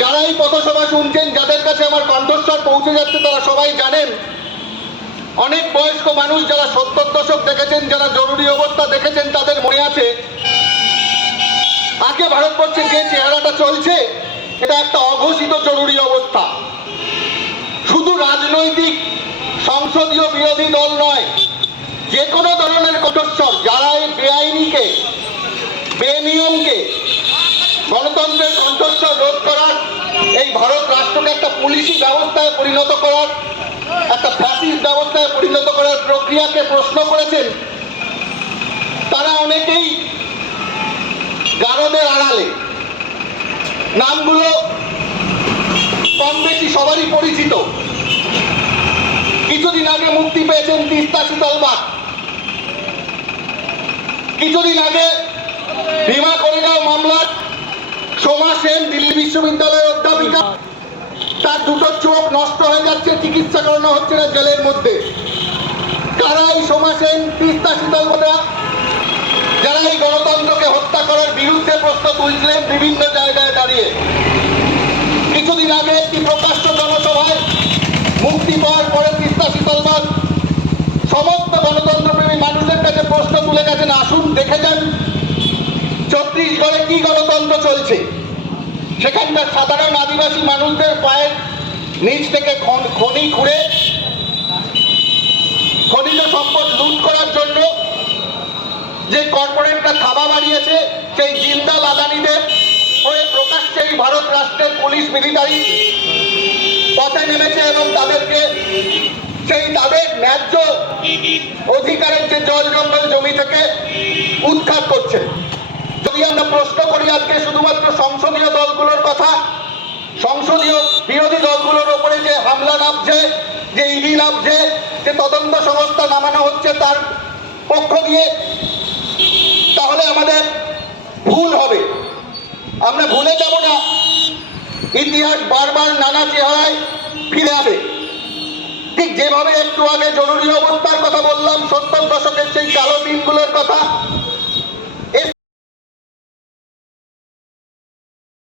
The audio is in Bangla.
যারা এই পথসভা শুনছেন, যাদের কাছে আমার কণ্ঠস্বর পৌঁছে যাচ্ছে, তারা সবাই জানেন অনেক বয়স্ক মানুষ যারা 70 দশক দেখেছেন, যারা জরুরি অবস্থা দেখেছেন, তাদের মনে আছে আগে ভারতবর্ষে যে চেহারাটা চলছে এটা একটা অঘোষিত জরুরি অবস্থা। শুধু রাজনৈতিক সংসদীয় বিরোধী দল নয়, যে কোনো ধরনের কণ্ঠস্বর যারা এই বেআইনিকে, বেনিয়মকে, গণতন্ত্রের কণ্ঠস্বর রোধ করার, এই ভারত রাষ্ট্রকে একটা পুলিশি ব্যবস্থায় পরিণত করার, একটা ফ্যাসিস্ট ব্যবস্থায় পরিণত করার প্রক্রিয়াকে প্রশ্ন করেছেন, তারা অনেকেই গারদের আড়ালে। নামগুলো কম বেশি সবারই পরিচিত। কিছুদিন আগে মুক্তি পেয়েছেন তিস্তা শীতলবাগ, কিছুদিন আগে ভীমা কোরেগাঁও মামলার সোমা সেন, দিল্লি বিশ্ববিদ্যালয়ের অধ্যাপিকা, তার দুটো চোখ নষ্ট হয়ে যাচ্ছে, চিকিৎসা করানো হচ্ছে না জেলের মধ্যে। কারা এই সোমা সেন, তিস্তা শীতলবাগরা, যারা এই গণতন্ত্রকে হত্যা করার বিরুদ্ধে প্রশ্ন তুলছিলেন বিভিন্ন জায়গায় দাঁড়িয়ে? কিছুদিন আগে একটি প্রকাশ্য জনসভায় মুক্তি পাওয়ার পরে তিস্তা শীতলবাগ সমস্ত গণতন্ত্রপ্রেমী মানুষের কাছে প্রশ্ন তুলে গেছেন, আসুন দেখে যান ছত্তিশগড়ে কি গণতন্ত্র চলছে। সেখানকার সাধারণ আদিবাসী মানুষদের পায়ের নিচ থেকে খনি খুঁড়ে খনিজ সম্পদ লুট করার জন্য যে কর্পোরেটরা থাবা বাড়িয়েছে, সেই জিন্দাল আদানিদের হয়ে প্রকাশ্যে এই ভারত রাষ্ট্রের পুলিশ মিলিটারি পথে নেমেছে এবং তাদেরকে সেই তাদের ন্যায্য অধিকারের যে জল জঙ্গল জমি থেকে উৎখাত করছে। যদি আমরা প্রশ্ন করি আজকে শুধুমাত্র সংসদীয় দলগুলোর কথা, সংসদীয় বিরোধী দলগুলোর ওপরে যে হামলা নামছে, যে ইডি নামছে, যে তদন্ত সংস্থা নামানো হচ্ছে তার পক্ষ নিয়ে, তাহলে আমাদের ভুল হবে। আমরা ভুলে যাব না, ইতিহাস বারবার নানা চেহারায় ফিরে আসে। ঠিক যেভাবে একটু আগে জরুরি অবস্থার কথা বললাম, 70 দশকের সেই কালো দিনগুলোর কথা,